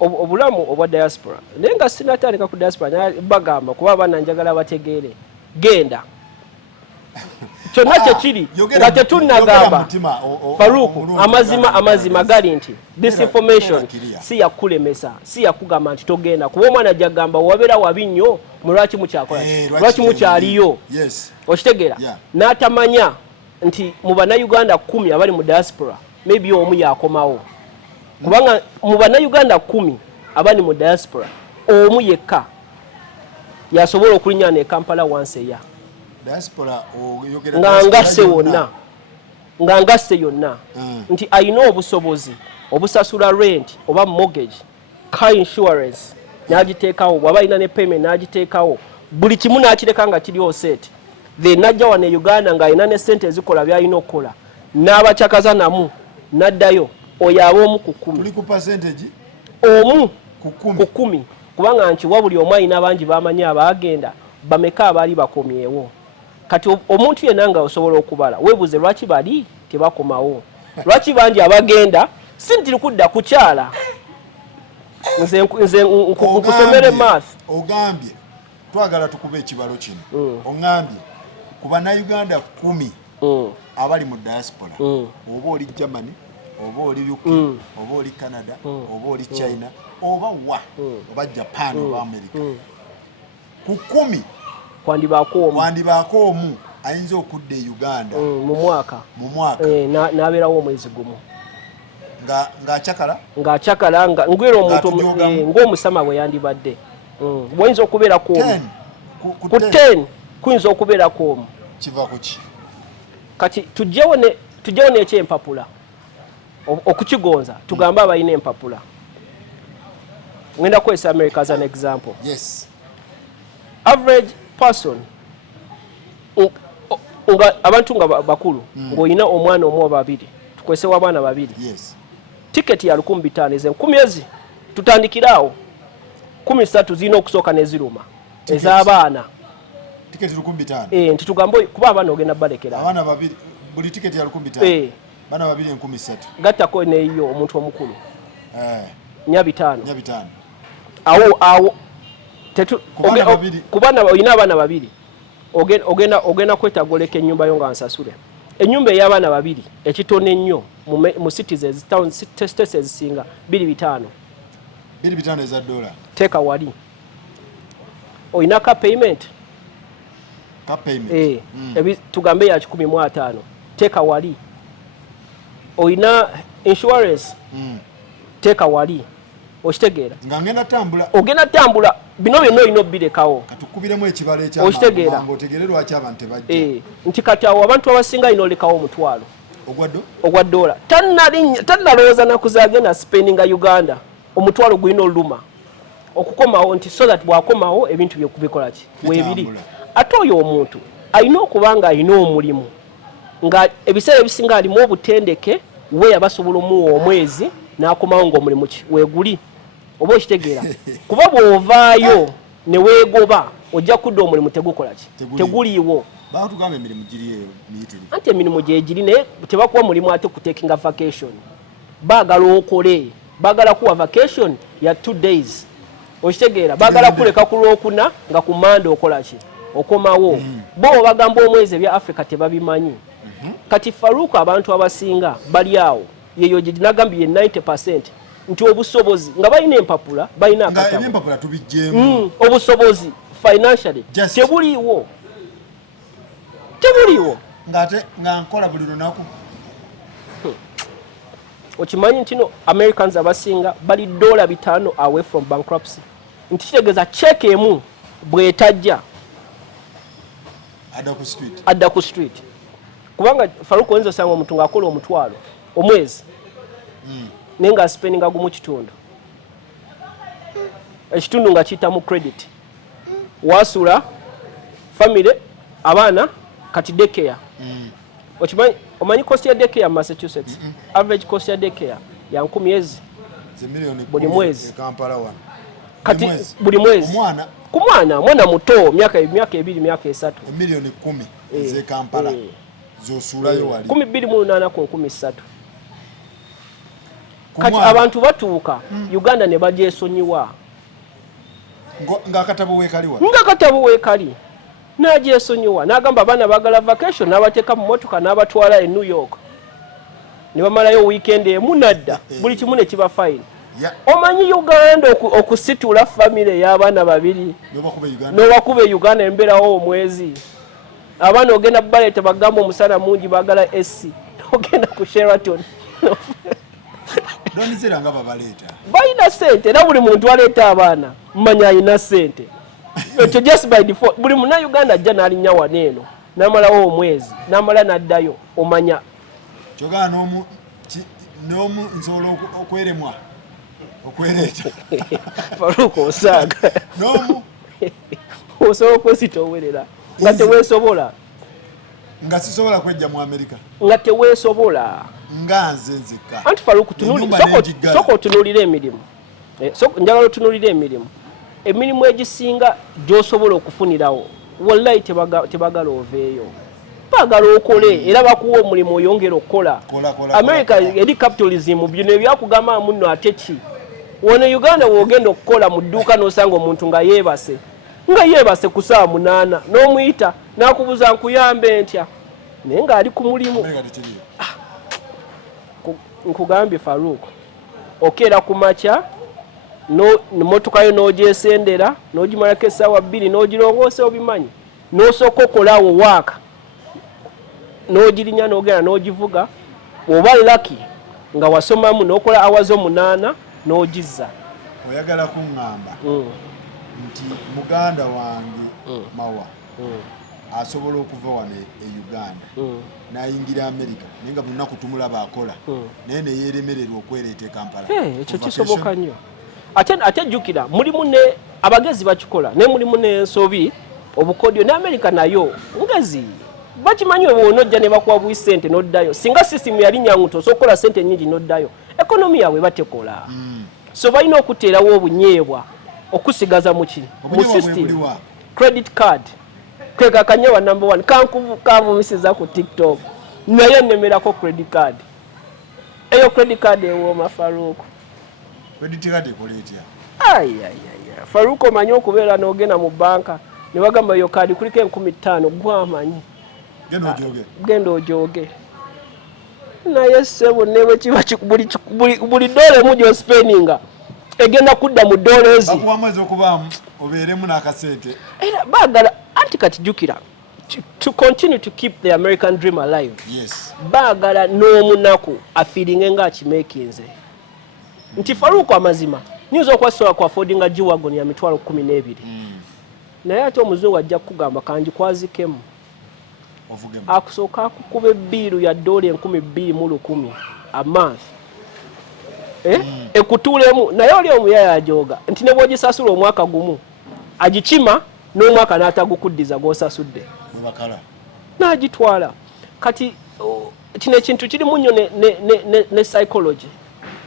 obulamu obwa diaspora nenga sinatandika ku diaspora bagamba kuba abaana njagala bategeere genda kyonna kyekiri nga tetunnagamba Faruku amazima gali nti this information si yakulemesa si yakugamba nti togenda kuba omwana jagamba wabeera wabi nnyo mulwaki mukyakola lwaki mukyaliyo okitegeera n'atamanya nti mu bannayuganda 10 abali mu diaspora maybe omu yakomawo kubanga mu bannayuganda 10 abali mu diaspora omu yekka yasobola okulinya ne Kampala once a year diaspora ngangase yonna nti ayina obusobozi obusasula rent oba mortgage car insurance n'agiteekawo bw'aba alina ne payment n'agiteekawo buli kimu n'akireka nga kiri set then najja wano e Uganda ng'alina ne ssente ezikola by'alina okukola n'abakyakaza namu n'addayo oyo aba omu ku 10 tuli ku percentage omu ku 10 kubanga nti wabuli omu alina abangi bamanyi abaagenda bameka abaali bakomyewo kati omuntu yenna nga osobola okubala weebuze lwaki bali tebakomawo lwaki bangi abagenda sintiri kudda kukyala nze nkusomere math ogambye twagala tukube ekibalo kino ongambye ku bannayuganda 10 abali mu diaspora oba oli Germany oba oli UK oba oli Canada oba oli China oba oba Japan oba America ku 10 kwandibaako omu ayinza okudda e Uganda mu mwaka n'abeerawo omwezi gumu ng'akyakala ngwera omuntu ng'omusama bwe yandibadde bw'oyinza okubeerako omu ku 10 kuyinza okubeerako omu kiva kuki kati tujjewo n'ekyempapula okukigonza tugambe abalina empapula ngenda kukozesa America as an example. Yes. Average person abantu nga bakulu ng'olina omwana omu oba babiri tukozese abaana babiri. Yes. Tiketi ya 1500 eze 10 ezi tutandikiraawo 13 zina okusooka neziruma ez'abaana. Tiketi 1500. Nti tugambe kuba abaana ogenda balekera. Abaana babiri buli tiketi ya 1500. Bana babiri 1300. Gattako neyo omuntu omukulu. Nya 5. Awo tetu kubana oyina abaana babiri ogenda kwetagoleka ennyumba yo nga nsasule. Ennyumba ey'abaana babiri ekitone nnyo mu cities town states ezisinga 2,500 eza dola. Teeka wali oyina ka payment tugambe ya 15,000 teeka wali oyina insurance teeka wali okitegeera ogenda tambula bino byonna olina obbirekawo katukubiremu ekibalo ekyambo otegeere lwaki abantu tebajja nti kati awo abantu abasinga alina olekawo omutwalo ogwa dola tannalowooza nakuzagenda spendinga Uganda omutwalo gulina oluma okukomawo nti so that bwakomawo ebintu byekubikola ki weebiri ate oyo omuntu alina okuba nga alina omulimu nga ebiseera ebisinga alimu obutendeke we yabasobola omuwa omwezi n'akomawo ng'omulimu ki weeguli oba okitegeera kuba bw'ovaayo ne weegoba ojja kudda omulimu tegukola ki teguliiwo anti emirimu gyegiri naye tebakuwa mulimu ate kutekinga vacation baagala okole baagala kuwa vacation ya 2 days okitegeera baagala kuleka ku Lwokuna nga ku Mande okola ki okomawo bo bagamba omwezi ebya Africa tebabimanyi kati Faruku abantu abasinga bali awo yeyo gye nagambye 90% nti obusobozi nga balina empapula balina akatabo empapula tubijjemu obusobozi financially tebuliiwo ngate nga nkola buli lunaku okimanyi nti no Americans abasinga bali $5 away from bankruptcy nti kitegeeza check emu bwetajja adda ku street kubanga Faruku wenzo sanga omuntu ng'akola omutwalo omwezi nenga spendinga gumu kitundu ekitundu nga kiyitamu credit wasula family abaana kati daycare omanyi cost ya daycare Massachusetts average cost ya daycare ya 10 ezi buli mwezi kati buli mwezi ku mwana muto myaka 2 myaka 3 milioni 10 ze Kampala zosulayo wali 12,800 ku 13 kati abantu batuuka Uganda ne bajesonyiwa ng'akatabo weekali n'ajesonyiwa n'agamba abaana bagala vacation n'abateeka mu motoka n'abatwala e New York ne bamalayo weekend emu nadda buli kimu ne kiba fine. Omanyi Uganda okusitula family y'abaana babiri n'obakuba Uganda embeerawo omwezi abaana ogenda baleeta bagamba omusana mungi bagala SC ogenda ku Sheraton donizera nga babaleeta balina sente era buli muntu aleeta abaana mmanya alina sente ekyo just by default buli muna Uganda ajja n'alinnya wano eno n'amalawo omwezi n'amala n'addayo omanya kyogaa n'omu nsobola okweremwa okwereeta Faruku osaaga n'omu osobola okwesita owerera nga teweesobola nga sisobola kwejja mu Amerika nga teweesobola nga nze nzekka anti Faruku soko otunuulira emirimu njagala otunuulira emirimu egisinga gy'osobola okufunirawo wallahi tebagala oveeyo baagala okole era bakuwa omulimu oyongera okukola America eri capitalism bino ebyakugamba muno ate ki wano Uganda woogenda okukola mu dduuka n'osanga omuntu nga yeebase ku ssaawa 8 n'omuyita n'akubuza nkuyambe ntya naye ng'ali ku mulimu nkugambye Faruku okeera ku makya motoka yo n'ogyesendera n'ogimalako essaawa 2 n'ogirongoosa obimanyi n'osooka okolaawo waaka n'ogirinya n'ogenda n'ogivuga oba lucky nga wasomamu n'okola awazo 8 n'ogizza oyagala kuŋŋamba nti muganda wange Mawa asobola okuva wano e Uganda n'ayingira America naye nga buli nnaku tumulaba akola naye ne yeeremererwa okwereeta e Kampala ekyo kisoboka nnyo ate jjukira mulimu ne abagezi bakikola naye mulimu n'ensobi obukodyo ne America nayo ngezi bakimanyi obwonojja ne bakuwa bwi sente n'oddayo singa system yali nyanguto osokola sente nnyingi n'oddayo ekonomi yaabwe batekola so balina okuteerawo obunyeebwa okusigaza mu system credit card kwekakanyewa number 1 kanvumisiza ku TikTok naye nnemerako credit card eyo credit card ewooma Faruku credit card ekola etya Faruku omanyi okubeera n'ogenda mu banka ne bagamba eyo kaadi kuliko 15,000 gwamanyi genda ojooge naye ssebo newe kiba buli doole mu gy'ospeninga egenda kudda mu doole ezi akuwamwezi okubaamu obeeremu n'akasente era baagala anti kati jjukira to continue to keep the American dream alive baagala n'omunaku afiiringe ng'akimeekinze nti Faruku amazima nyinza okwasobola ku affordinga G-Wagon ya mitwalo 12 naye ate omuzungu ajja kukugamba kangikwazikemu akusooka akukuba ebbiiru ya $2,210 a month ekutuulemu naye oli omuyaya ajoga nti ne bw'ogisasula omwaka gumu agikima n'omwaka n'atagukuddiza gw'osasudde n'agitwala kati kino ekintu kirimu nnyo ne psychology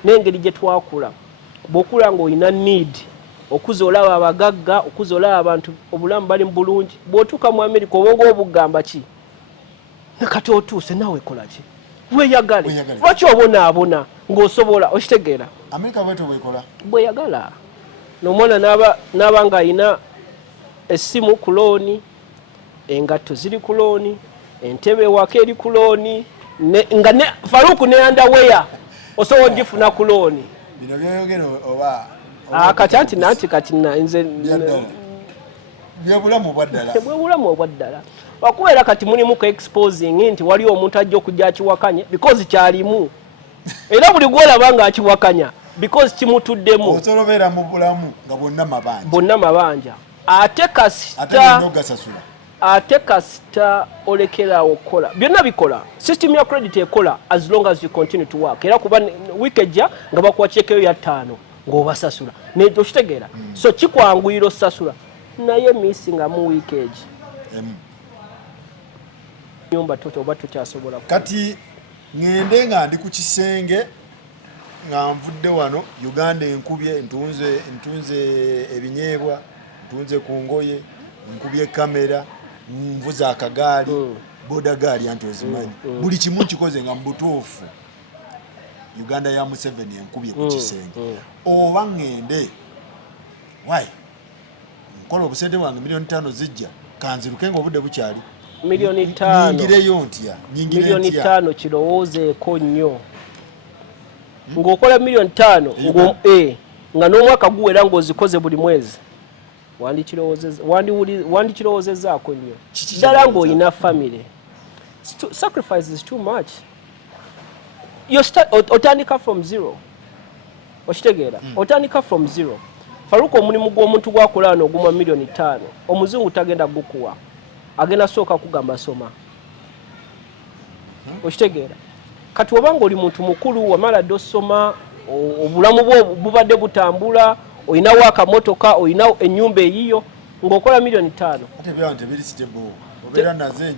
n'engeri gye twakula bw'okula ng'olina need okuza olaba abagagga okuza olaba abantu obulamu bali mu bulungi bw'otuuka mu America obwongo obugamba ki nakati otuuse naawe kola ki weeyagale lwaki obonaabona ng'osobola okitegeera America bwetyo bwekola bweyagala n'omwana n'aba ng'alina essimu ku looni engatto ziri ku looni entebe ewaka eri ku looni nga ne Faruku ne underwear osobola ogifuna ku looni bino byeyogera oba kati nze byebulamu obwaddala bwebulamu obwaddala wakubeera kati mulimu ku exposing nti waliwo omuntu ajja okujja akiwakanye because kyalimu era buli gwolaba nga akiwakanya because kimutuddemu osobola obeera mu bulamu nga bonna mabanja ate kasita olekerawo okukola byonna bikola system ya credit ekola as long as you continue to work era kuba wiiki ejja nga bakuwa chekeyo ya 5 ng'obasasula okitegeera so kikwanguyira osasula naye misinga mu wiiki egi nyumba toto oba tukyasobola kati ngende nga ndi ku kisenge nga nvudde wano Uganda enkubye ntunze ebinyeebwa ntunze ku ngoye nkubye kamera nvuze akagaali boda gaali anti ozimanyi buli kimu nkikoze nga mu butuufu Uganda ya Museveni enkubye ku kisenge oba ngende why nkola obusente bwange $5,000,000 zijja kanziruke ngo obudde bukyali $5,000,000 nyingireyo ntya $5,000,000 kirowoozeeko nnyo ng'okola $5,000,000 nga n'omwaka guwera ng'ozikoze buli mwezi wandikirowoozezaako nnyo ddala ng'olina family. Sacrifice is too much. Otandika from zero. Okitegeera otandika from zero. Faruku omulimu gw'omuntu gwakola wano oguma $5,000,000 omuzungu tagenda gukuwa agenda sooka kugamba soma. Okitegeera kati obanga oli muntu mukulu wamala dde osoma obulamu bwo bubadde butambula olinawo akamotoka olinawo ennyumba eyiyo ng'okola $5,000,000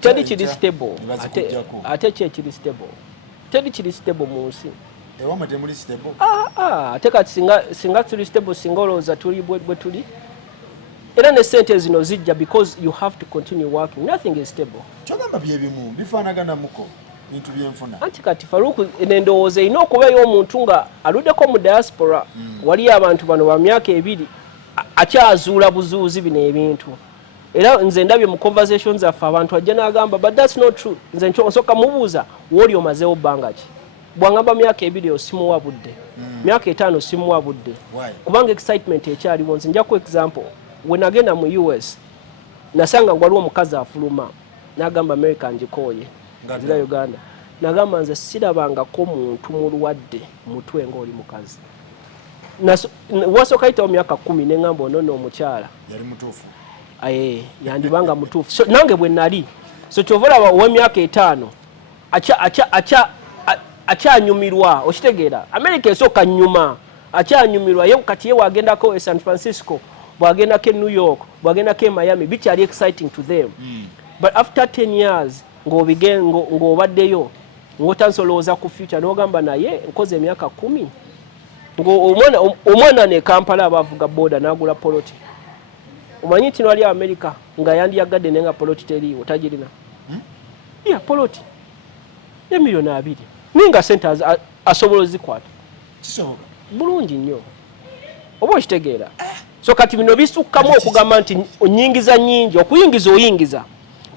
teri kiri stable ate ki ekiri stable teri kiri stable mu nsi ate kati singa tuli stable singa olowooza tuli bwe tuli era ne sente zino zijja because you have to continue working. Nothing is stable. Kyogamba byebimu bifaanaganamuko bintu byenfuna anti kati Faruku n'endowooza erina okubeeyo omuntu nga aluddeko mu diaspora waliyo abantu bano ba myaka 2 akyazuula buzuuzi bino ebintu era nze ndabye mu conversations zaffe abantu ajja n'agamba but that's not true. Nze nsooka mubuuza woli omazeewo bbanga ki bwangamba myaka 2 osimuwa budde myaka 5 osimuwa budde kubanga excitement ekyaliwo. Nze njaku example we nagenda mu US nasanga waliwo omukazi afuluma n'agamba America njikooye nzira Uganda nagamba nze sirabangako muntu mulwadde mutwe ng'oli mukazi wasooka yitawo myaka 10 neŋŋamba ono omukyala yali mutuufu yandibanga mutuufu so nange bwe nali so kyova olaba ow'emyaka 5 akyanyumirwa okitegeera America esooka nnyuma akyanyumirwa ye kati ye waagendako e San Francisco bwagendako e New York bwagendako e Miami bikyali exciting to them but after 10 years ng'obaddeyo ng'otansolowooza ku future n'ogamba naye nkoze emyaka 10 omwana ne Kampala abavuga boda n'agula poloti omanyi nti wali America nga yandiyagadde naye nga poloti teriiwo tagirina poloti $2,000,000 ninga sente asobola ozikwata bulungi nnyo oba okitegeera so kati bino bisukkamu okugamba nti onyingiza nyingi okuyingiza oyingiza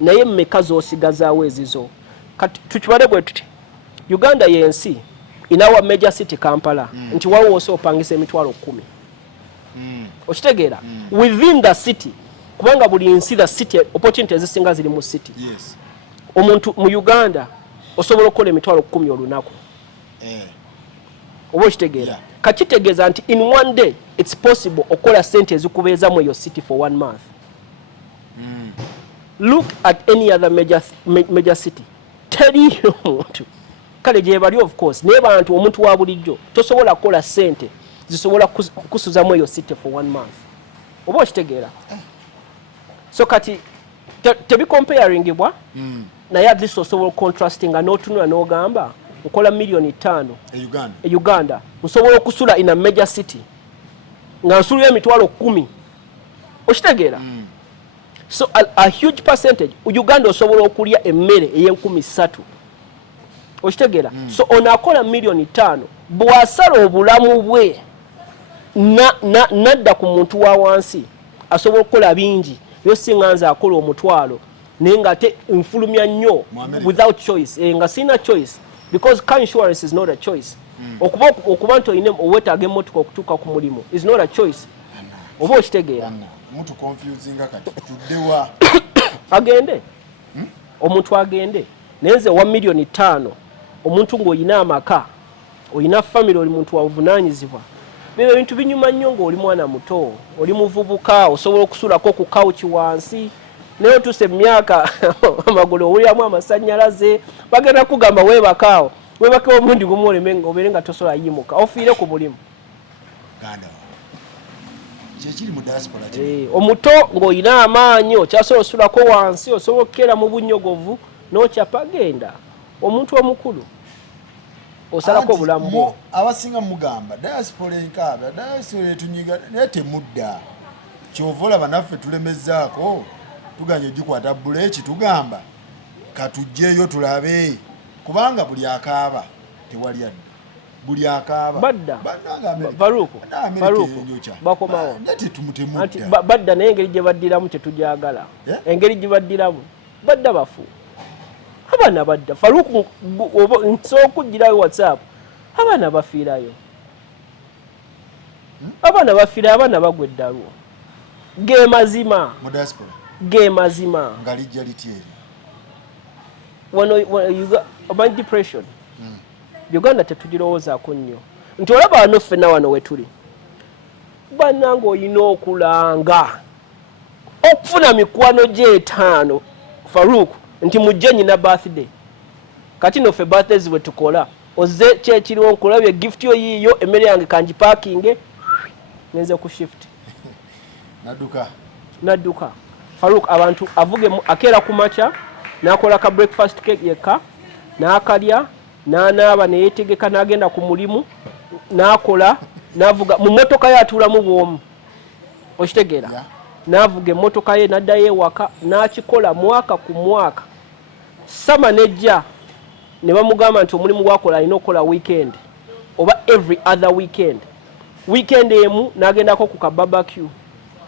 naye mmeka z'osigazaawo ezizo kati tukibale bwe tuti Uganda y'ensi inawa major city Kampala nti waliwo osoopangisa $10,000 okitegeera within the city kubanga buli nsi the city opportunities ezisinga ziri mu city omuntu mu Uganda osobola okukola $10,000 olunaku oba okitegeera kakitegeeza nti in one day it's possible okola sente ezikubeezamu eyo city for 1 month. Look at any other major city teriyo muntu kale gye bali of course naye bantu omuntu wa bulijjo tosobola kukola sente zisobola kusuzamu eyo city for 1 month oba okitegeera so kati tebikomparingibwa naye at least osobola contrasting nga n'otunula n'ogamba nkola $5,000,000 e Uganda nsobola okusula in a major city nga nsulira $10,000 okitegeera so a huge percentage Uganda osobola okulya emmere ey'$3,000 okitegeera so onaakola $5,000,000 bw'asala obulamu bwe nadda ku muntu wa wansi asobola okukola bingi byosinga nze akola $1,000,000 naye nga ate nfulumya nnyo without choice nga sina choice because car insurance is not a choice okuba nti olina owetaaga emmotoka okutuuka ku mulimu is not a choice oba okitegeera agende omuntu agende naye nze wa $5,000,000 omuntu ng'olina amaka olina family oli muntu wabuvunaanyizibwa byo ebintu binyuma nnyo ng'oli mwana muto oli muvubuka osobola okusulako ku kawuki wansi naye otuse emyaka amagulu owuliramu amasannyalaze bagenda kugamba weebakaawo weebakawo omundi gumu oleme obeere nga tosobola yimuka ofiire ku mulimu omuto ng'olina amaanyi okyasobola osulako wansi osobola okukeera mu bunnyogovu n'okyapa genda omuntu omukulu osalako obulamu bwo abasinga mugamba diaspora enkaaba diaspora etunyiga naye temudda kyova olaba naffe tulemezzaako tuganye ogikwata buleki tugamba katujjeeyo tulabe kubanga buli akaaba tewali adda buli akaaba badda Faruku bakomawo anti badda naye engeri gye baddiramu tetujagala engeri gye baddiramu badda bafu abaana badda Faruku nsobola okugirayo WhatsApp abaana bafiirayo abaana bafiirayo abaana bagwa eddalwo ge mazima mu diaspora ge mazima nga lijja litieri wano about depression Uganda tetugirowoozaako nnyo nti olaba wano ffenna wano we tuli bannange olina okulanga okufuna mikwano gye etaano Faruku nti mujje nyina birthday kati no ffe birthdays bwe tukola ozze kyekiriwo nkulabye gift yo yiiyo emmere yange kangiparkinge ngenze ku shift nadduka Faruku abantu avuge akeera ku makya n'akola ka breakfast cake yekka n'akalya n'anaaba ne yeetegeka n'agenda ku mulimu n'akola n'avuga mu mmotoka ye atuulamu bw'omu okitegeera n'avuga emmotoka ye n'addayo ewaka n'akikola mwaka ku mwaka sama nejja ne bamugamba nti omulimu gwakola alina okukola weekend oba every other weekend emu n'agendako ku kabarbecue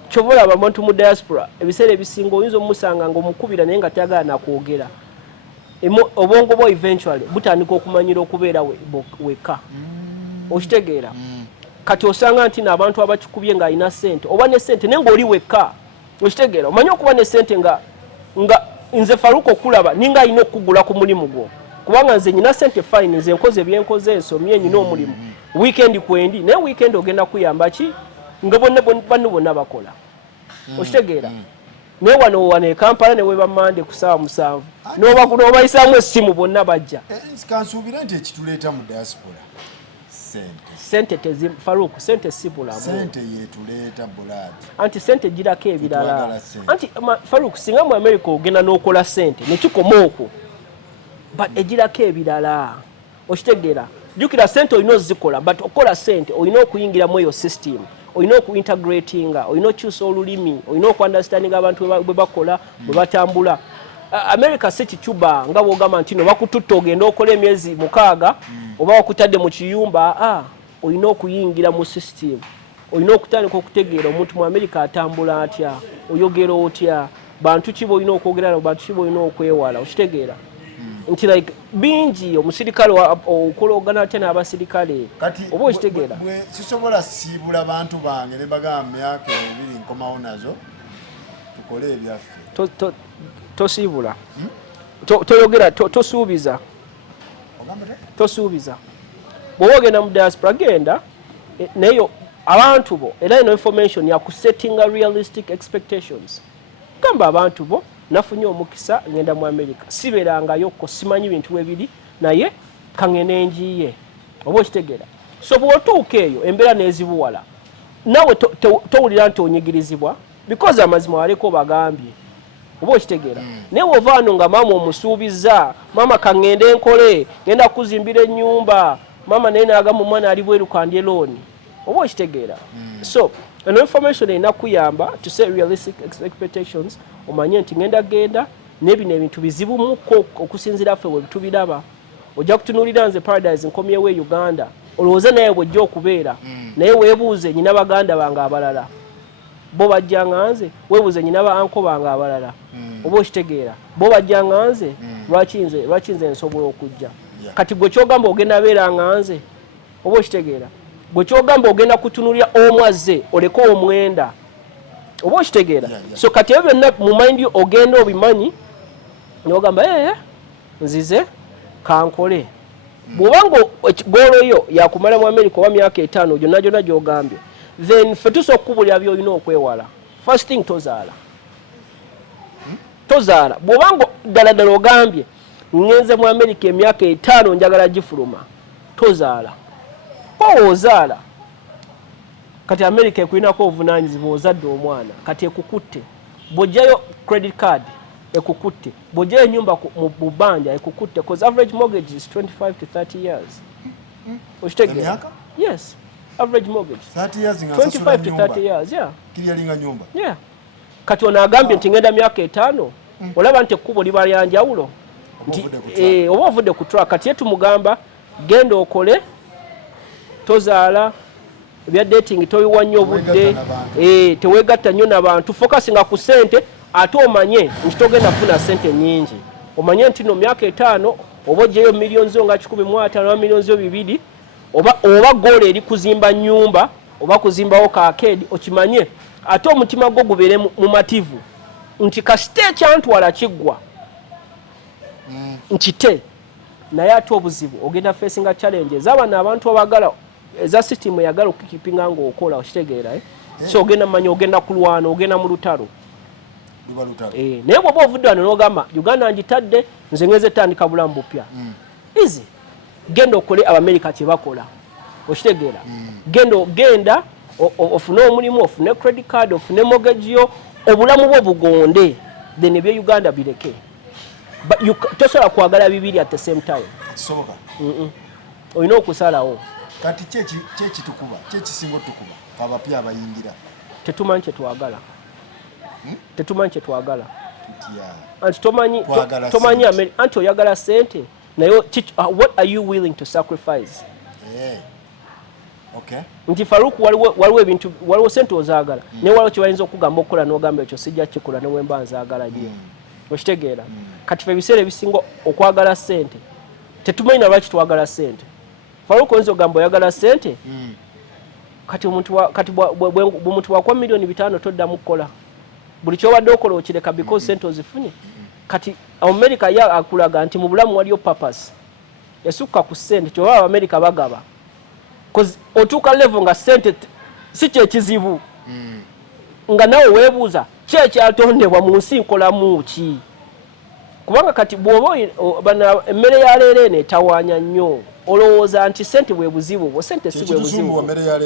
kyobola abantu mu diaspora ebiseera ebisinga oyinza omusanga ng'omukubira naye nga tayagala nakwogera obwongo bwo eventually butandika okumanyira okubeera weka okitegeera kati osanga nti n'abantu abakikubye ng'alina ssente oba ne ssente naye ng'oli weka okitegeera omanyi okuba ne ssente nga nze Faruku okulaba ninga alina okugula ku mulimu gwo kubanga nze nyina ssente fine nze nkoze byenkoze ensomye nyina omulimu weekend kwendi naye weekend ogenda kuyamba ki nga bonna bakola okitegeera naye wano Kampala ne weba Mande ku ssaawa 7 n'obayisaamu essimu bonna bajja kansuubira nti ekituleeta mu diaspora sente Faruku sente si bulamu sente yetuleeta buladi anti sente girako ebirala anti Faruku singa mu America ogenda n'okola sente nekikoma okwo but egirako ebirala okitegeera jjukira sente olina ozikola but okola sente olina okuyingiramu eyo system olina okuintegratinga olina okyusa olulimi olina okuunderstandinga abantu bwe bakola bwe batambula America si kicuba nga bw'ogamba nti no bakututta ogenda okola emyezi 6 oba wakutadde mu kiyumba olina okuyingira mu system olina okutandika okutegeera omuntu mu America atambula atya oyogera otya bantu ki boolina okwogera bantu ki boolina okwewala okitegeera nti like bingi omusirikale okologana atya n'abasirikale oba okitegeera sisobola siibula bantu bange ne bagamba myaka 2 nkomawo nazo tukole ebyaffe tosiibula toyogera tosuubiza bw'oba ogenda mu diaspora genda naye abantu bo era ino information ya kusettinga realistic expectations gamba abantu bo nafunye omukisa ngenda mu America sibeerangayo ko simanyi bintu webiri naye kangene njiye oba okitegeera so bw'otuuka eyo embeera n'ezibuwala nawe towulira nti onyigirizibwa because amazima waleko bagambye oba okitegeera naye wova wano nga maama omusuubiza maama kangende nkole ngenda kuzimbira ennyumba maama naye n'agamba omwana ali bweru kandye looni oba okitegeera so eno information erina kuyamba to set realistic expectations omanye nti genda n'ebino ebintu bizibumuko okusinziira ffe bwe tubiraba ojja kutunuulira nze Paradise nkomyewo e Uganda olowooza naye bw'ojja okubeera naye weebuuze nyina baganda bange abalala bo bajjanga nze weebuuze nyina ba anko bange abalala oba okitegeera bo bajjanga nze lwaki nze nsobola okujja kati gwe kyogamba ogenda beeranga nze oba okitegeera gwe kyogamba ogenda kutunuulira omwazze oleko omwenda oba okitegeera so kati ebyo byonna mu mind yo ogenda obimanyi n'ogamba nzize kankole bw'obanga goolo yo yakumala mu America oba myaka 5 gyonna gy'ogambye then ffe tusobola okukubulira by'olina okwewala first thing tozaala bw'obanga ddala ogambye ngenze mu America emyaka 5 njagala gifuluma tozaala ozaala kati America ekulinako obuvunaanyizibwa ozadde omwana kati ekukutte bw'ojjayo credit card ekukutte bw'ojjayo ennyumba mu bbanja ekukutte because average mortgage is 25 to 30 years okitegeera yes average mortgage 30 years 25 to 30 years kiriyalinga nyumba kati ono agambye nti ngenda myaka 5 olaba nti ekkubo liba lya njawulo nti oba ovudde ku track kati ye tumugamba genda okole tozaala ebya dating tobiwa nnyo obudde teweegatta nnyo n'abantu fokasinga ku ssente ate omanye nti togenda kufuna ssente nnyingi omanye nti no myaka 5 oba oggyeyo miliyoni zo nga 150 oba miliyoni zo 2 oba goolo eri kuzimba nnyumba oba kuzimbawo kaakedi okimanye ate omutima gwo gubeere mu mativu nti kasite ekyantwala kiggwa nkite naye ate obuzibu ogenda facinga challenges abana abantu abagala eza system yagala okukipinga ng'okola okitegeera so ogenda manya ogenda kulwana ogenda mu lutalo naye bw'oba ovudde wano n'ogamba Uganda ngitadde nze ngeze tandika bulamu bupya easy genda okole Abamerika kye bakola okitegeera genda ofune omulimu ofune credit card ofune mortgage yo obulamu bwo bugonde then ebyo Uganda bireke tosobola kwagala bibiri at the same time kisoboka olina okusalawo kati kyekitukuba kyekisinga otukuba abapya abayingira tetumanyi kyetwagala tetumanyi kyetwagala anti tomanyi anti oyagala sente naye what are you willing to sacrifice nti Faruku waliwo ebintu waliwo sente ozaagala naye waliwo kyebayinza okugamba okukola n'ogamba ekyo sijja kikola ne wemba nzaagala nnyo okitegeera kati fe ebiseera ebisinga okwagala sente tetumanyi na lwaki twagala sente Faruku oyinza ogamba oyagala sente kati omuntu wakwa miliyoni 5 toddamu kukola buli kyobadde okola okireka because sente ozifunye kati America ya akulaga nti mu bulamu waliyo purpose yasukka ku sente kyoba Abamerika bagaba cause otuuka level nga sente si kyekizibu nga nawe weebuuza kyekyatondebwa mu nsi nkolamu ki kubanga kati bw'oba emmere ya leero eno etawaanya nnyo olowooza nti sente bwe buzibu bwo sente si bwe buzibu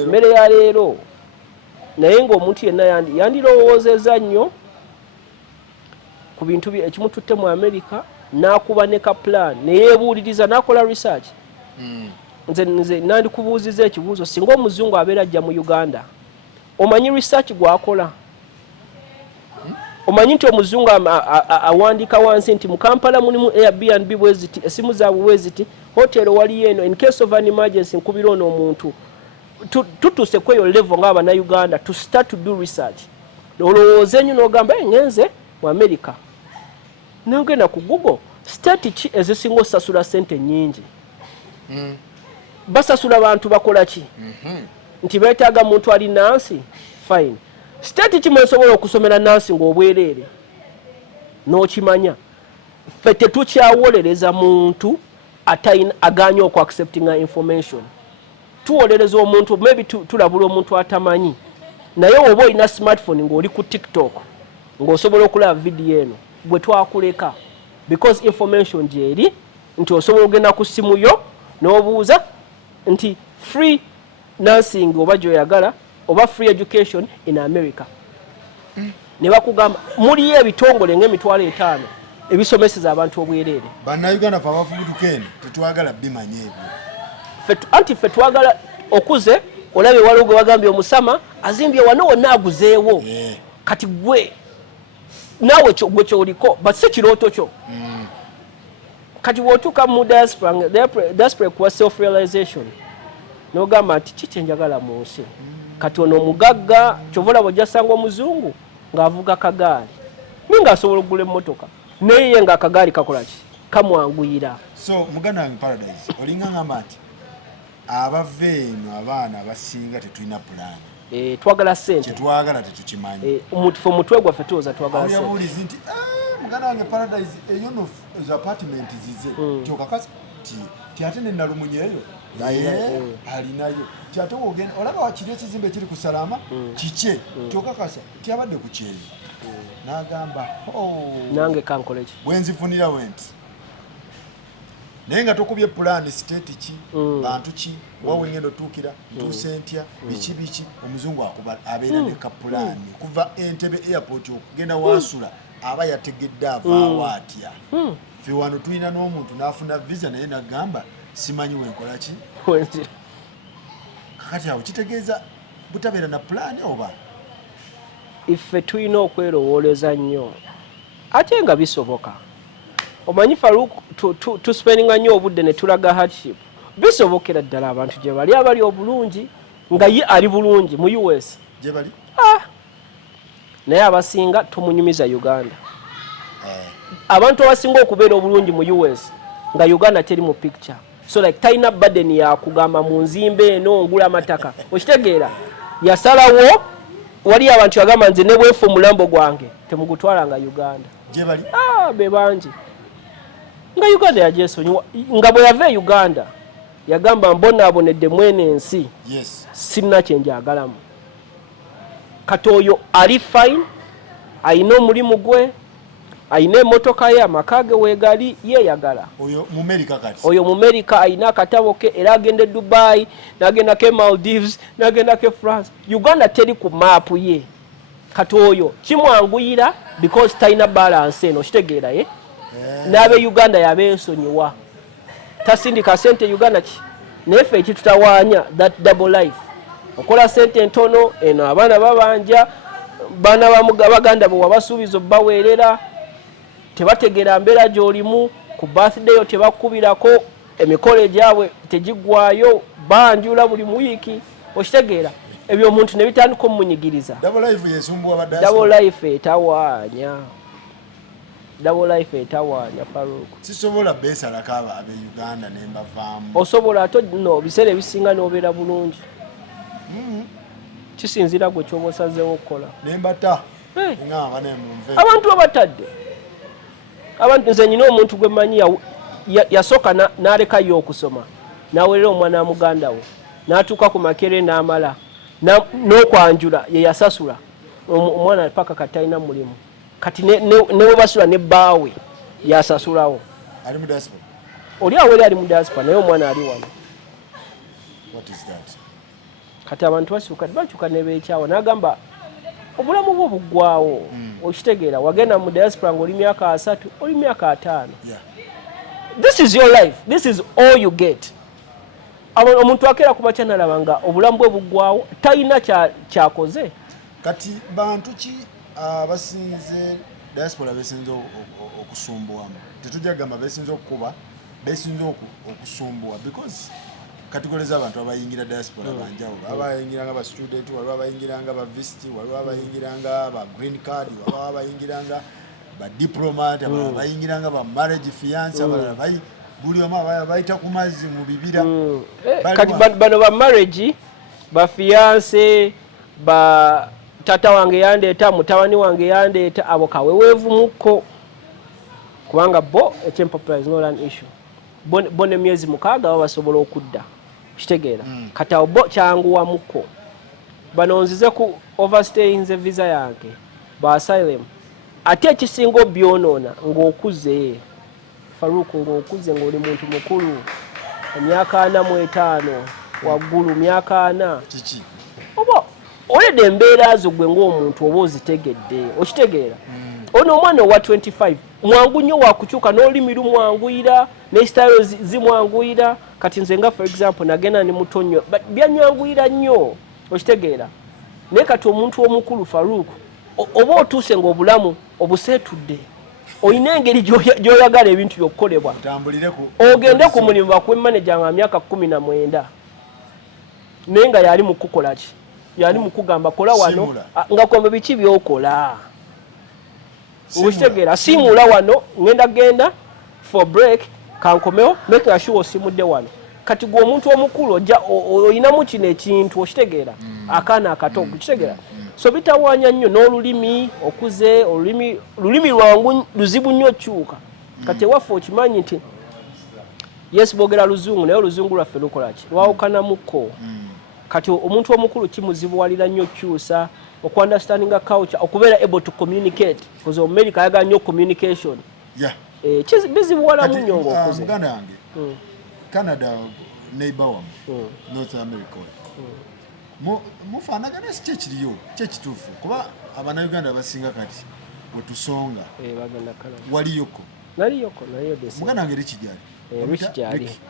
emmere ya leero naye ng'omuntu yenna yandirowoozeza nnyo ku bintu ekimututte mu Amerika n'akuba ne ka plan neyeebuuliriza n'akola research nze nandikubuuziza ekibuuzo singa omuzungu abeera ajja mu Uganda omanyi research gwakola omanyi nti omuzungu awandiika wansi nti mu Kampala mulimu Airbnb bweziti esimu zaabwe bweziti hotel waliyo eno in case of an emergency nkubira ono omuntu tutuuse kweyo level ng'abana Uganda to start to do research olowooza ennyo n'ogamba ngenze mu America n'ogenda ku Google state ki ezisinga osasula sente nnyingi basasula bantu bakola ki nti beetaaga muntu ali nansi fine state ki mwesobola okusomera nansi ng'obwereere n'okimanya ffe tetukyawolereza muntu aganye oku acceptinga information tuwolereza omuntu maybe tulabula omuntu atamanyi naye oba olina smartphone ng'oli ku TikTok ng'osobola okulaba vidiyo eno bwe twakuleka because information gyeri nti osobola ogenda ku simu yo n'obuuza nti free nursing oba gyoyagala oba free education in America ne bakugamba muliyo ebitongole ng'emitwalo 5 ebisomeseza abantu obwereere bannayuganda fe abafubutukene tetwagala bimanya ebyo anti ffe twagala okuze olabe waliwo gwe bagambye omusama azimbye wano wonna aguzeewo kati gwe naawe gwe kyoliko but si kirooto kyo kati bw'otuuka mu diaspora kuwa self realization n'ogamba nti kiki njagala mu nsi kati ono omugagga kyova olaba ojja sanga omuzungu ng'avuga kagaali naye ng'asobola okugula emmotoka naye ye ng'akagaali kakola ki kamwanguyira so muganda wange Paradise olinga ngamba nti abava eno abaana abasinga tetulina pulaani twagala sente kyetwagala tetukimanyi omutwe gwaffe tuwoza twagala sente yabuulizi nti muganda wange Paradise eyo no ezo apartment zize kyokakasi ti ate ne nalumunya eyo alinayo ti ate wogenda olaba wakiri ekizimbe kiri ku Salama kikye kyokakasa ti abadde ku kyeyo n'agamba nange kankole ki bwenzifunira wenti naye nga tokubye pulaani state ki bantu ki wawe ngendo tuukira ntuuse ntya biki omuzungu abeera ne kapulaani kuva Entebbe airport okugenda wasula aba yategedde avaawo atya ffe wano tulina n'omuntu n'afuna visa naye nagamba simanyi wenkola ki kakati awo kitegeeza butabeera na pulaani oba iffe tulina okwerowooleza nnyo ate nga bisoboka omanyi Faruku tuspendinga nnyo obudde ne tulaga hardship bisobokera ddala abantu gye bali abali obulungi nga ye ali bulungi mu US gye bali naye abasinga tumunyumiza Uganda abantu abasinga okubeera obulungi mu US nga Uganda teri mu picture so like taina burden ya kugamba mu nzimbe eno ngula amataka okitegeera yasalawo wali abantu yagamba nze ne bwefu mulambo gwange temugutwala nga Uganda gye bali be bangi nga Uganda yajesonyiwa nga bwe yava Uganda yagamba mbonaabonedde mwene ensi sirina kyenjagalamu kati oyo ali fine ayina omulimu gwe ayina emmotoka ye amakage weegali yeeyagala oyo mu America ayina akatabo ke era agenda Dubai n'agenda ke Maldives n'agenda ke France Uganda teri ku maapu ye kati oyo kimwanguyira because talina balance eno kitegeera ye n'abe Uganda yabeesonyiwa tasindika sente Uganda naye ffe ekitutawaanya that double life okola sente ntono eno abaana babanja baana baganda bwe wabasuubiza obbaweerera tebategeera mbeera gy'olimu ku birthday yo tebakubirako emikolo gyabwe tegiggwayo banjula buli wiiki okitegeera ebyo omuntu ne bitandika omunyigiriza double life etawaanya Farouk sisobola beesalako abe Uganda ne mbavaamu osobola ate no biseera ebisinga n'obeera bulungi kisinzira gwe kyoba osazeewo okukola nembata abantu abatadde abantu nze nyina omuntu gwe manyi yasooka n'alekayo okusoma n'awerera omwana wa muganda we n'atuuka ku makere n'amala n'okwanjula ye yasasula omwana paka kati talina mulimu kati ne we basula ne bbaawe yasasulawo oli aweri ali mu diaspora naye omwana ali wano kati abantu bakyuka ne beekyawo n'agamba obulamu bwo buggwawo okitegeera wagenda mu diaspora ng'oli myaka 3 oli myaka 5 this is your life this is all you get omuntu akeera ku makya nalaba nga obulamu bwe buggwawo talina kyakoze kati bantu ki abasinze diaspora besinze okusumbuwamu tetujja gamba besinze okukuba besinze okusumbuwa because kategoriza abantu abayingira diaspora banjawulo abayingira nga ba student waliwo abayingira nga ba visit waliwo abayingira nga ba green card waliwo abayingira nga ba diplomat abayingira nga ba marriage fiance abalala buli omu bayita ku mazzi mu bibira kati bano ba marriage ba fiance ba tata wange yandeeta mutabani wange yandeeta abo kaweweevumuko kubanga bo ekyempapula is not an issue bo ne myezi 6 baba basobola okudda kitegeera kati awo bo kyanguwamuko bano nzize ku overstayinze visa yange ba asylum ate ekisinga obyonoona ng'okuze Farouk ng'okuze ng'oli muntu mukulu emyaka 45 waggulu myaka 4 kiki oba olede embeera zo gwe ng'omuntu oba ozitegedde okitegeera ono omwana owa 25 mwangu nnyo wakukyuka n'olulimi lumwanguyira ne style zimwanguyira kati nze nga for example nagenda ne mutonyo byanyanguyira nnyo okitegeera naye kati omuntu omukulu Farouk oba otuuse ng'obulamu obuseetudde olina engeri gy'oyagala ebintu by'okukolebwa ogende ku mulimu bakuwe manager nga myaka 19 naye nga yali mu kukola ki yali mu kugamba kola wano nga kwembe biki by'okola okitegeera siimula wano genda for break kankomewo make sure osimudde wano kati gwe omuntu omukulu oyinamu kino ekintu okitegeera akaana akato okitegeera so bitawaanya nnyo n'olulimi okuze olulimi lwangu luzibu nnyo okyuka kati ewaffe okimanyi nti yes boogera luzungu naye oluzungu lwaffe lukolaki lwawukanamuko kati omuntu omukulu kimuzibuwalira nnyo kyusa okuunderstandinga culture okubeera able to communicate because America ayagala nnyo communication bizibuwalamu nnyo ng'okuze muganda wange Canada neighbor wamu North America mufaanagana si kyekiriyo kyekituufu kuba abannayuganda abasinga kati wetusonga waliyoko naliyoko nayo muganda wange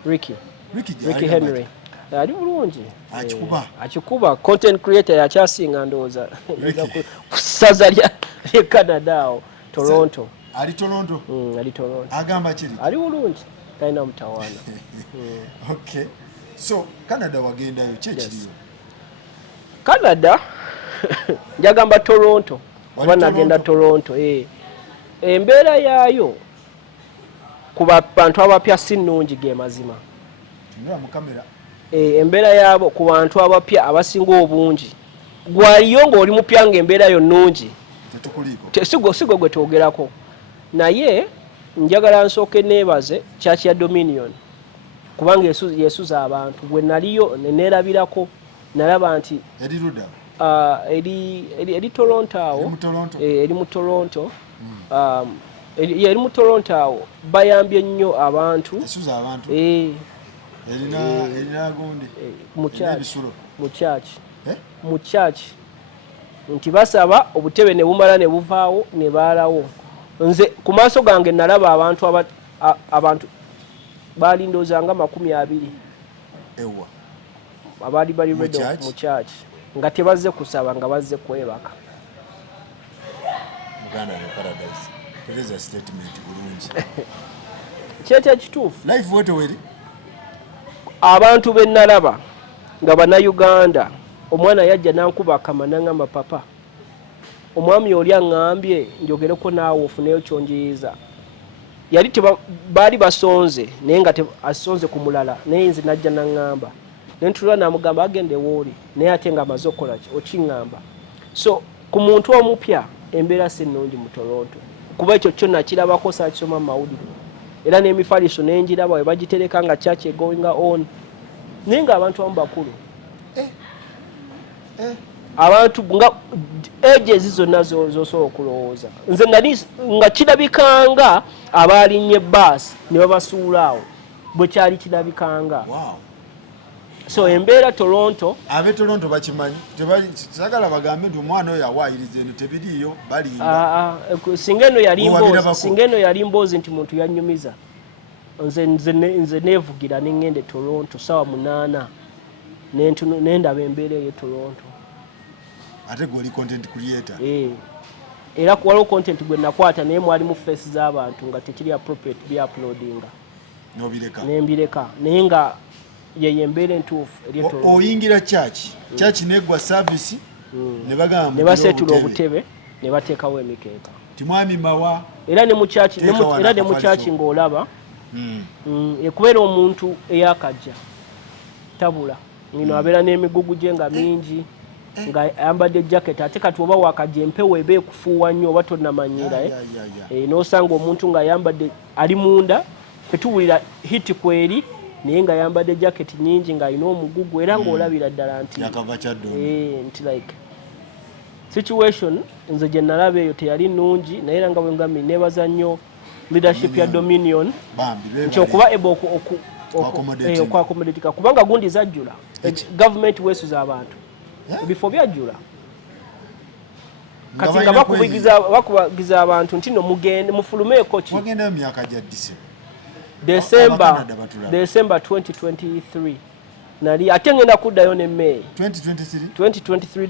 Ricky Henry ali bulungi akikuba content creator yakyasinga ndowooza kusaza lya Canada awo Toronto ali Toronto ali Toronto agamba kiri ali bulungi talina mutawaana. Okay, so Canada wagendayo kyekiriyo? Canada njagamba Toronto kuba nagenda Toronto. Embeera yaayo ku bantu abapya si nnungi ge mazima. Embeera yaabo ku bantu abapya abasinga obungi gwaliyo ng'oli mupya ng'embeera yo nnungi sigo gwe twogerako. Naye njagala nsooke neebaze Church ya Dominion kubanga yesuza abantu. Bwe naliyo neerabirako nalaba nti eri Toronto awo, eri mu Toronto, eri mu Toronto awo bayambye nnyo abantu. Mu church nti basaba obutebe ne bumala ne buvaawo ne baalawo. Nze ku maaso gange nalaba abantu balindozanga 20 abaali bali ready mu church nga tebazze kusaba nga bazze kwebaka. Uganda ne paradise. Tereza statement bulungi. Kyekyo kituufu. Life wote weri. Abantu bennalaba nga bannayuganda omwana yajja nankuba akamana nga papa. Omwami oli aŋŋambye njogereko naawe ofuneyo kyonjiyiza. Yali baali basonze naye nga asonze ku mulala naye nze najja naŋŋamba. Nentula namugamba agende wooli naye ate nga amaze okukola okiŋŋamba. So ku muntu omupya embeera si nnungi mu Toronto kuba ekyo kyo nakirabako saakisoma mu mawulire era n'emifaliso n'enjiraba we bagitereka nga church going on naye nga abantu abamu bakulu. Abantu nga ages zonna zosobola okulowooza. Nze nali nga kirabikanga abaalinnye bbaasi ne babasuula awo bwe kyali kirabikanga. So embeera Toronto, abe Toronto bakimanyi sagala bagambe nti omwana oyo awaayiriza eno tebiriyo balimba. Singa eno yali mboozi nti muntu yannyumiza nze neevugira neŋŋende Toronto sawa 8 nendaba embeera eyo Toronto. Ate gwoli content creator. Era waliwo content gwe nakwata naye mwalimu face z'abantu nga tekiri appropriate bya uploadinga. Nembireka naye nga yeye embeera entuufu eri Toronto. Oyingira church negwa service ne bagamba ne basetula obutebe ne bateekawo emikeeka. Timwami mawa. Era ne mu church ng'olaba ekubeera omuntu eyakajja tabula ngino abeera n'emigugu gye nga mingi nga ayambadde jacket ate kati oba wakajja empewo eba ekufuuwa nnyo oba tonnamanyira n'osanga omuntu ng'ayambadde ali munda fetuwulira hiti kweri naye nga ayambadde jacket nyingi ng'alina omugugu era ng'olabira ddala nti nti like situation nze gye nalaba eyo teyali nnungi naye era nga bwe ngambye neebaza nnyo leadership ya Dominion nti okuba eba okwakomodatika kubanga gundi zajjula government weesuza abantu ebifo byajjula kati nga bakubagiza abantu nti no mugende mufulumeeko ki wagendayo myaka gya December 2023 nali ate ngenda kuddayo ne May 2023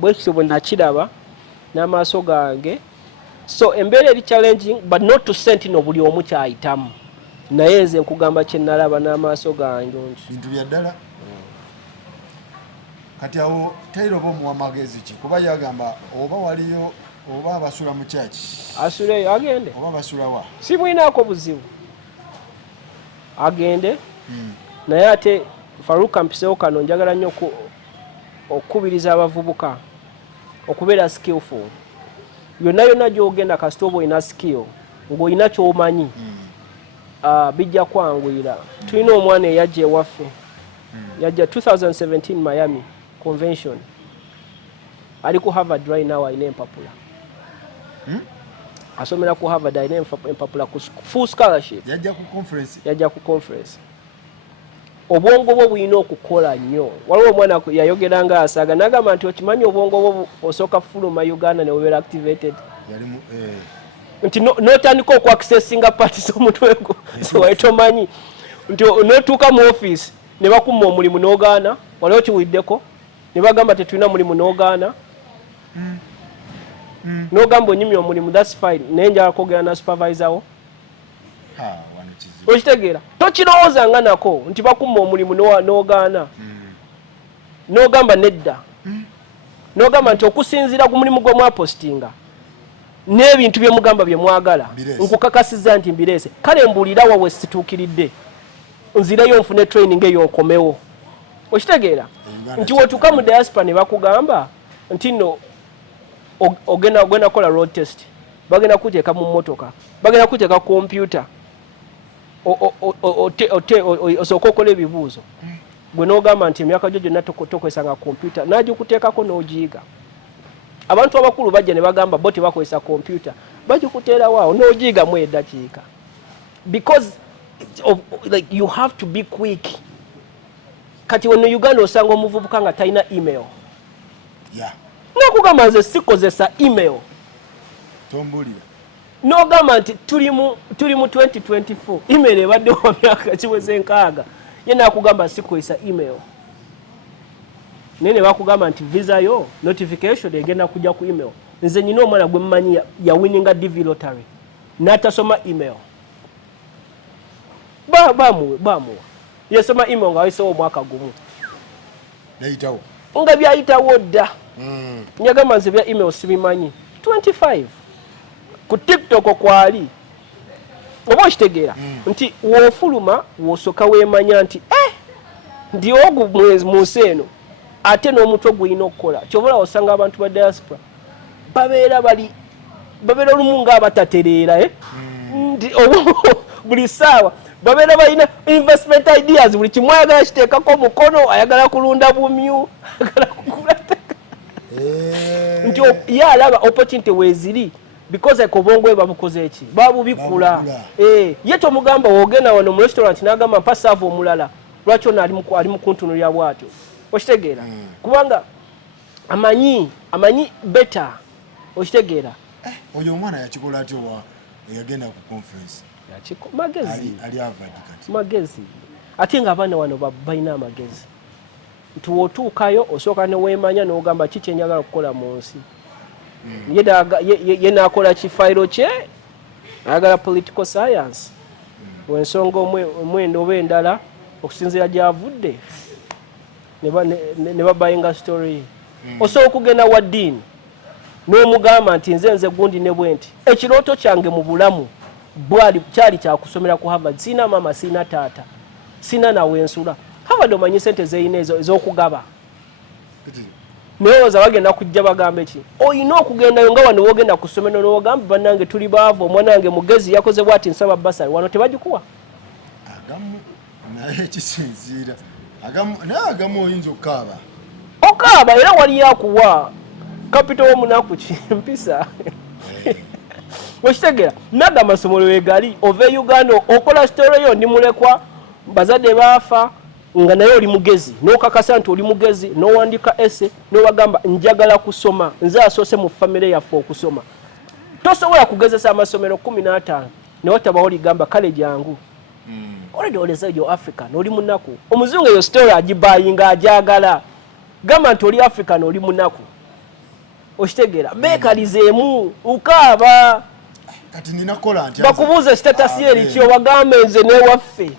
bwekityo bwe nakiraba n'amaaso gange. So embeera eri challenging but not to Sentinel buli omu kyayitamu naye nze nkugamba kye nalaba n'amaaso gange bintu bya ddala. Kati awo tayiro bomuwa magezi ki kuba yagamba oba waliyo oba abasula mu church asuleyo agende oba basula wa si mwinaako buzibu agende. Naye ate Faruka mpisewo kano njagala nnyo okukubiriza abavubuka okubeera skillful. Yonna gy'ogenda kasita oba olina skill ng'olina ky'omanyi bijja kwanguyira. Tulina omwana eyajja ewaffe yajja 2017 Miami Convention ali ku Harvard right now alina empapula asomera ku Harvard alina empapula ku full scholarship. Yajja ku conference. Obwongo bwo bulina okukola nnyo. Waliwo omwana yayogeranga asaaga n'agamba nti okimanyi obwongo bwo osooka fuluma Uganda ne bubeera activated nti n'otandika okuaccessinga party z'omutwe gwo wali tomanyi nti n'otuuka mu office ne bakumma omulimu n'ogaana. Waliwo kiwuddeko ne bagamba tetulina mulimu n'ogaana n'ogamba onyumya omulimu that's fine naye njala kwogera na supervisor wo okitegeera tokirowooza nga nako nti bakumma omulimu n'ogaana n'ogamba nedda n'ogamba nti okusinziira ku mulimu gw'omwapostinga n'ebintu bye mugamba bye mwagala nkukakasizza nti mbireese kale mbuulira wawe situukiridde nzireyo nfune training eyo nkomewo okitegeera nti wotuka mu diaspora ne bakugamba nti nno ogenda kola road test bagenda kuteeka mu mmotoka bagenda kuteeka kompyuta osooka okola ebibuuzo gwe n'ogamba nti emyaka gyo gyonna tokozesanga kompyuta n'agikuteekako n'ogiyiga abantu abakulu bajja ne bagamba bo tebakozesa kompyuta bagikuteerawaawo n'ogiyigamu eddakiika because like you have to be quick kati wano Uganda osanga omuvubuka nga talina email nakugamba nze sikozesa email tombulira n'ogamba nti tuli mu 2024 email ebaddewo mu myaka kiweze 6 ye nakugamba sikozesa email naye ne bakugamba nti visa yo notification egenda kujja ku email nze nyina omwana gwe mmanyi yawininga DV lottery n'atasoma email bamuwa yasoma email nga wayisewo omwaka gumu nayitawo nga byayitawo dda nyagamba nze bya email sibimanyi 25 ku TikTok kwali oba okitegeera nti woofuluma wosooka weemanya nti ndi ogu mu nsi eno ate n'omutwe gulina okukola kyobula osanga abantu ba diaspora babeera olumu ng'abatatereera nti buli ssaawa babeera balina investment ideas buli kimu ayagala kiteekako omukono ayagala kulunda bumyu ayagala kugula nti ye alaba opportunity weeziri because obwongo bwe babukoze eki babubikula ye tomugamba woogenda wano mu restaurant n'agamba mpa saavu omulala lwaki ono ali mu kuntunulira bw'atyo okitegeera kubanga amanyi better okitegeera oyo omwana yakikola atyo yagenda ku conference magezi ate nga abaana wano balina amagezi nti wotuukayo osooka ne weemanya n'ogamba ki kyenjagala okukola mu nsi ye naakola kifayiro kye ayagala political science wensonga omwendo oba endala okusinziira gy'avudde ne babayinga story osobola okugenda wa ddiini n'omugamba nti nze gundi ne bwe nti ekirooto kyange mu bulamu kyali kyakusomera ku Harvard sina mama sina taata sina nawensula Harvard omanyi sente zeyina ez'okugaba newoza bagenda kujja bagamba eki oyina okugendayo nga wano wogenda ku ssomero n'ogamba bannange tuli baavu omwana wange mugezi yakoze bwati nsaba basali wano tebagikuwa agamu naye kisinziira agamu oyinza okaaba era waliyo akuwa kapito w'omunaku kimpisa okitegeera naga amasomero wegali ova Uganda okola story yo ndi mulekwa bazadde baafa nga naye oli mugezi n'okakasa nti oli mugezi n'owandika ese n'owagamba njagala kusoma nze asoose mu famire yaffe okusoma tosobola kugezesa amasomero 15 naye otabawo ligamba kale jangu oledi oleza yo African oli munaku omuzungu eyo story agibayinga ajagala gamba nti oli African oli munaku okitegeera beekalizeemu ukaaba kati ninakola nti bakubuuza status ye eriki obagambe nze n'ewaffe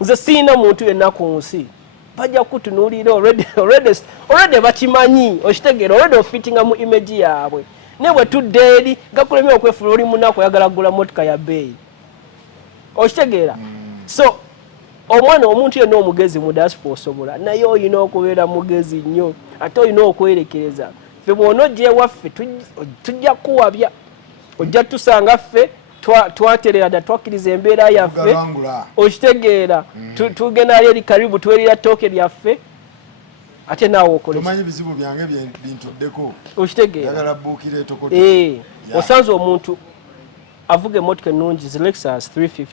nze siina muntu yenna ku nsi bajja kutunuulira already bakimanyi okitegeera already ofitinga mu image yaabwe naye bwe tudde eri gakulemye okwefula oli munaku oyagala kugula motoka ya bbeeyi okitegeera so omwana omuntu yenna omugezi mu diaspora osobola naye olina okubeera mugezi nnyo ate olina okwerekereza ffe bw'onojja ewaffe tujja kuwabya ojja tusanga ffe twaterera dda twakkiriza embeera yaffe okitegeera tugenda ali eri karibu twerira ttooke lyaffe ate naawe okolemanyi bizibu byange bintuddeko okitegeera osanze omuntu avuga emmotoka ennungi zi Lexus 350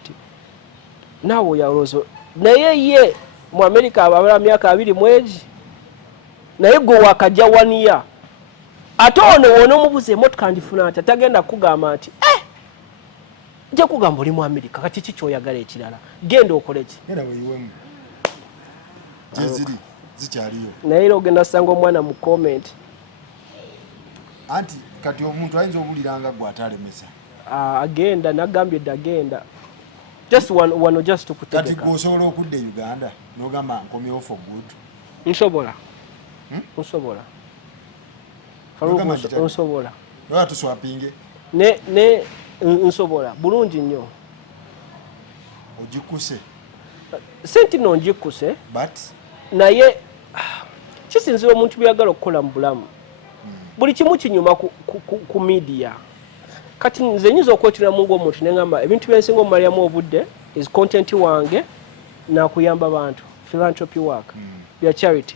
naawe oyalozo naye ye mu America ababala myaka 2 mwegi naye gwe wakajja waniya ate ono wonoomubuza emmotoka ndifuna ati tagenda kugamba nti nja kugamba oli mu America kati ki kyoyagala ekirala genda okole ki naye era ogenda sanga omwana mu comment anti kati omuntu ayinza obuliranga gwe atalemesa agenda nagambye dda agenda just one just kutegeka kati gosobola okudde Uganda n'ogamba nkomyewo for good nsobola nsobola noba tuswapinge ne nsobola bulungi nnyo ogikuse senti nongikuse but naye kisinzira omuntu byagala okukola mu bulamu buli kimu kinyuma ku media kati nze nyinza okwetira mu ng'omuntu neŋŋamba ebintu byensinga omumaliramu obudde is content wange nakuyamba abantu philanthropy work bya charity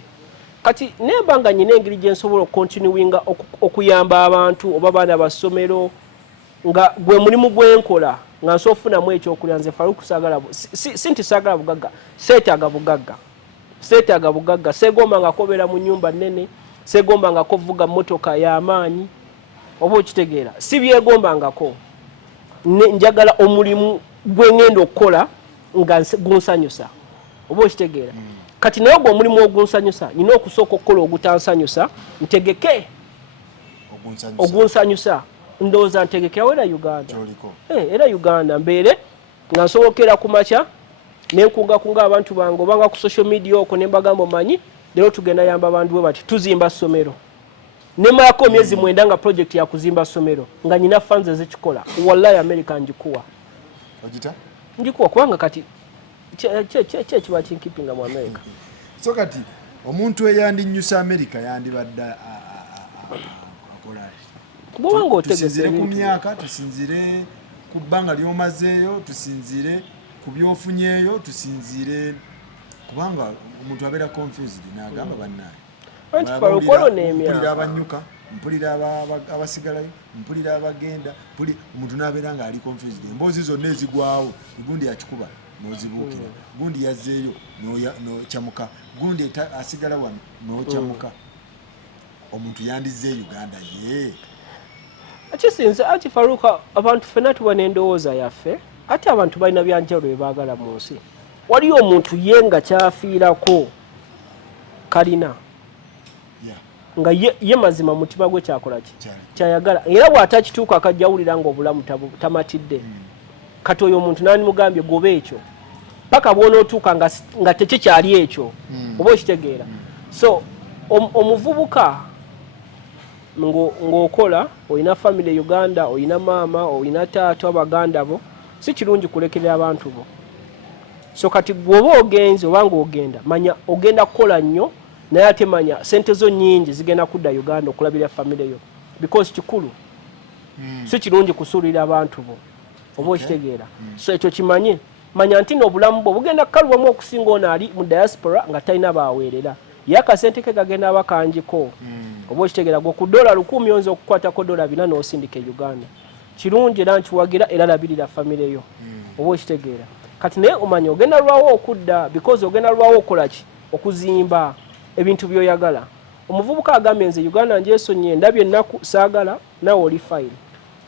kati nemba nga nyina engeri gye nsobola okukontinuwinga okuyamba abantu oba baana basomero nga gwe mulimu gwenkola nga nsobola okufunamu ekyokulya nze Faruku saagala sinti saagala bugagga seetaaga bugagga seegomba nga kobeera mu nnyumba nnene seegomba nga kovuga mmotoka y'amaanyi oba okitegeera si byegombangako njagala omulimu gwe ngenda okukola nga gunsanyusa oba okitegeera kati naye ogwo omulimu ogunsanyusa nina okusooka okukola ogutansanyusa ntegeke ogunsanyusa ndowooza ntegekerawo era Uganda era Uganda mbeere nga nsobokera ku makya nenkungakunga abantu bange obanga ku social media okwo ne mbagamba omanyi leero tugenda yamba abantu bwe bati tuzimba ssomero nemalako emyezi 9 nga project ya kuzimba ssomero nga nyina funds ezikikola wallahi America njikuwa njikuwa kubanga kati kiba kinkipinga mu America so kati omuntu eyandinyusa America yandibadde akola kubanga otegese ku myaka tusinzire ku bbanga lyomazeeyo tusinzire ku byofunyeeyo tusinzire kubanga omuntu abeera confused n'agamba bannaye mpulira abanyuka mpulira abasigalayo mpulira abagenda omuntu n'abeera nga ali confused emboozi zonna ezigwawo gundi yakikuba n'ozibuukira gundi yazzeeyo n'okyamuka gundi asigala wano n'okyamuka omuntu yandizze Uganda ye kisinze ati Faruka abantu ffenna tuba n'endowooza yaffe ate abantu balina byanjawulo bye baagala mu nsi waliyo omuntu ye nga kyafiirako kalina nga ye mazima mutima gwe kyakola ki kyayagala era bw'atakituuka akajja awulira nga obulamu tamatidde kati oyo omuntu nani mugambye goba ekyo paka bw'onootuuka nga tekikyali ekyo oba okitegeera so omuvubuka ng'okola olina family Uganda olina maama olina taata abaganda bo si kirungi kulekerera abantu bo so kati bw'oba ogenze obanga ogenda manya ogenda kukola nnyo naye ate manya sente zo nnyingi zigenda kudda Uganda okulabira family yo because kikulu si kirungi kusuulira abantu bo oba okitegeera so ekyo kimanye manya nti n'obulamu bwo bugenda kukalubamu okusinga ono ali mu diaspora nga talina baaweerera ye akasente ke gagenda abakanjiko oba okitegeera gwe ku $100 oyinza okukwatako $400 n'osindika e Uganda kirungi era nkiwagira era labirira family yo oba okitegeera kati naye omanya ogenda lwawo okudda because ogenda lwawo okola ki okuzimba ebintu byoyagala omuvubuka agambye nze Uganda njeesonyiye ndabye ennaku saagala nawe oli fine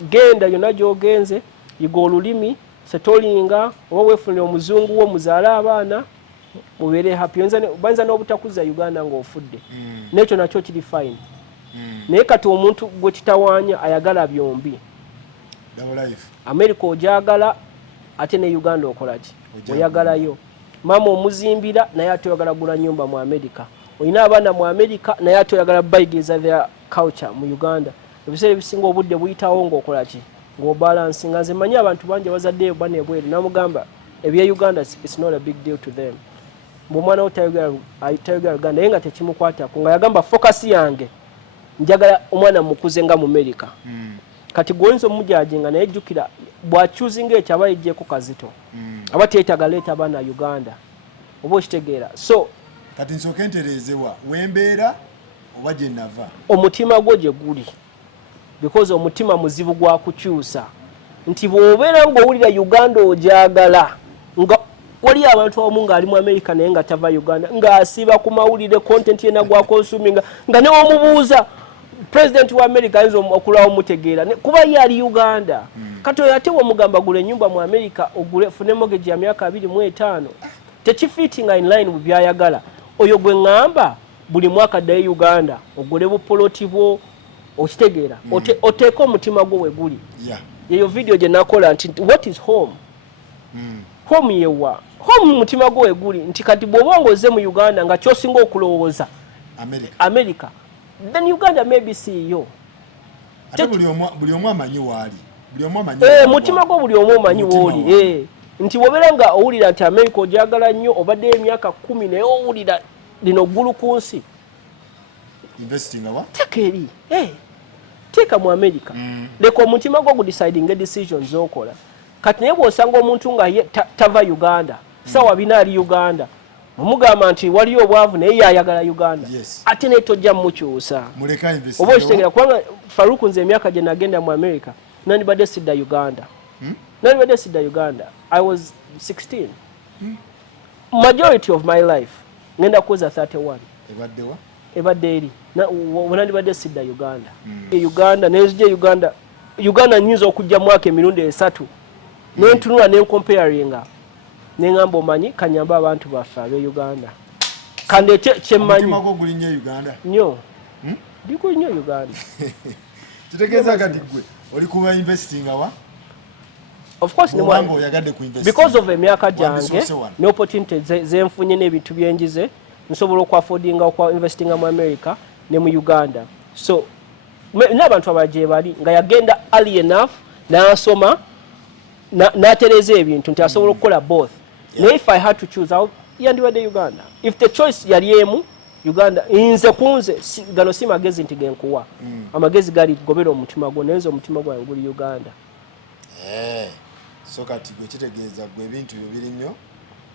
genda yonna gy'ogenze yiga olulimi setolinga oba weefunire omuzungu wo muzaale abaana mubeere happy bayinza n'obutakuza Uganda ng'ofudde n'ekyo nakyo kiri fine naye kati omuntu gwe kitawaanya ayagala byombi America ogyagala ate ne Uganda okola ki oyagalayo maama omuzimbira naye ate oyagala gula nnyumba mu America olina abaana mu America naye ate oyagala bayigiriza their culture mu Uganda ebiseera ebisinga obudde buyitawo ng'okola ki ng'obalansi nga nze manyi abantu bangi bazaddeyo bane ebweru namugamba ebya Uganda it's not a big deal to them mbomwana wo tayogera Uganda naye nga tekimukwatako nga yagamba focus yange njagala omwana mukuze nga mu America kati gwoyinza omujajinga naye jjukira bw'akyuzinga ekyo aba yiggyeko kazito aba teetaaga leeta abaana Uganda oba okitegeera so kati nsooke ntereezewa wembeera oba gye nava omutima gwo gye guli because omutima muzibu gwa kukyusa nti bw'obeera ng'owulira Uganda ogyagala nga wali abantu abamu ng'ali mu America naye nga tava Uganda ng'asiba ku mawulire content yena gwa consuminga nga ne omubuuza president wa America ayinza okulwawo mutegeera kuba ye ali Uganda kati oyo ate womugamba gula ennyumba mu America ogule fune mortgage ya myaka 25 tekifitinga in line byayagala oyo gwe ngamba buli mwaka ddayo Uganda ogule bupoloti bwo okitegeera oteeka omutima gwo we guli yeyo video gye nakola nti what is home home yewa home mutima gwo eguli nti kati bw'obongoze mu Uganda nga kyosinga okulowooza America then Uganda maybe see yo ate buli omu amanyi waali buli omu amanyi mutima gwo buli omu amanyi wooli nti wobera nga owulira nti America ojagala nnyo obadde emyaka 10 naye owulira lino ggulu ku nsi investing wa tekeri teeka mu America leka omutima gwo gudeciding decisions okola kati naye bw'osanga omuntu nga tava Uganda sawa binaali Uganda omugamba nti waliyo obwavu naye yayagala Uganda ate naye tojja mukyusa oba okitegera kubanga Faruku nze emyaka gye nagenda mu America nandibadde sidda Uganda nandibadde sidda Uganda I was 16 majority of my life ngenda kuweza 31 ebadde eri nandibadde sidda Uganda Uganda nenzije Uganda nyinza okujja mwaka emirundi 3 nentunula nencomparinga nengamba omanyi kanyamba abantu baffe abe Uganda kandi kyemmanyi mutima gwo guli nnyo Uganda nnyo ndikuli nnyo Uganda kitegeeza kati gwe oli kuba investing wa of course because of emyaka gyange ne opportunity zenfunye n'ebintu byenjize nsobola okwaffordinga investinga mu America ne mu Uganda so n'abantu abaje bali nga yagenda early enough n'asoma n'atereza ebintu nti asobola okukola both naye if I had to choose yandibadde Uganda if the choice yali emu Uganda inze kunze gano si magezi nti genkuwa amagezi gali gobera omutima gwo nenzo omutima gwange guli Uganda so kati gwe kitegeeza gwe ebintu bibiri nnyo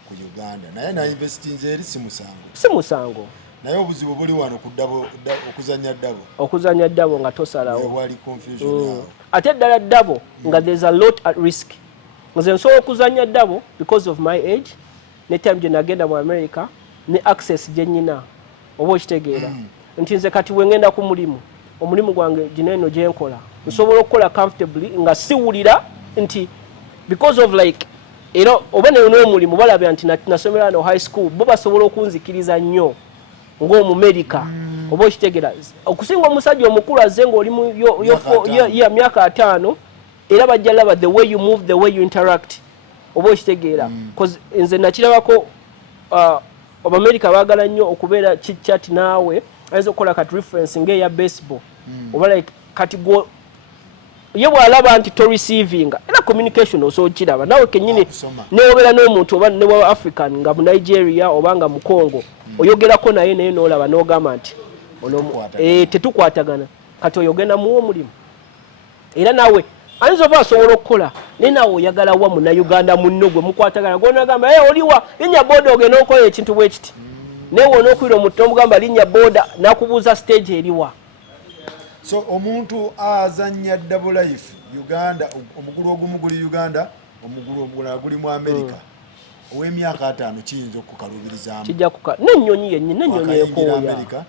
ku Uganda naye na investing eri si musango naye obuzibu buli wano okuzanya ddabo nga tosalawo wali confusion ate ddala ddabo nga there's a lot at risk nze nsobola okuzanya ddabo because of my age ne time gye nagenda mu America ne access gye nnina oba okitegeera nti nze kati wengenda ku omulimu gwange gineno gye nkola nsobola okukola comfortably nga siwulira nti because of like oba n'omulimu balabya nti nasomera no high school bo basobola okunzikiriza nnyo ng'Omumerica oba okitegeera okusinga omusajja omukulu azze ng'oli mu myaka 5 era bajja laba the way you move the way you interact oba okitegeera because nze nakirabako Abamerica baagala nnyo okubeera chit-chat naawe ayinza okukola kati reference ng'eya baseball oba like kati gwo ye bw'alaba nti to receiving era communication osookiraba nawe kennyini newobeera n'omuntu oba ne wa African nga mu Nigeria oba nga mu Congo oyogerako naye n'olaba n'ogamba nti tetukwatagana kati oyogenda muwo omulimu era nawe ayinza oba asobola okukola naye nawe oyagala wa Munnayuganda munno gwe mukwatagana gonagamba oliwa linnya booda ogenda okola ekintu bwe kiti naye wona okwira omuntu omugamba linnya booda nakubuuza stage eriwa so omuntu azanya double life Uganda omugulu ogumu guli Uganda omugulu omulala guli mu America ow'emyaka 5 kiyinza okukalubirizamu kijja kuka n'ennyonyi yennyini n'ennyonyi ekooya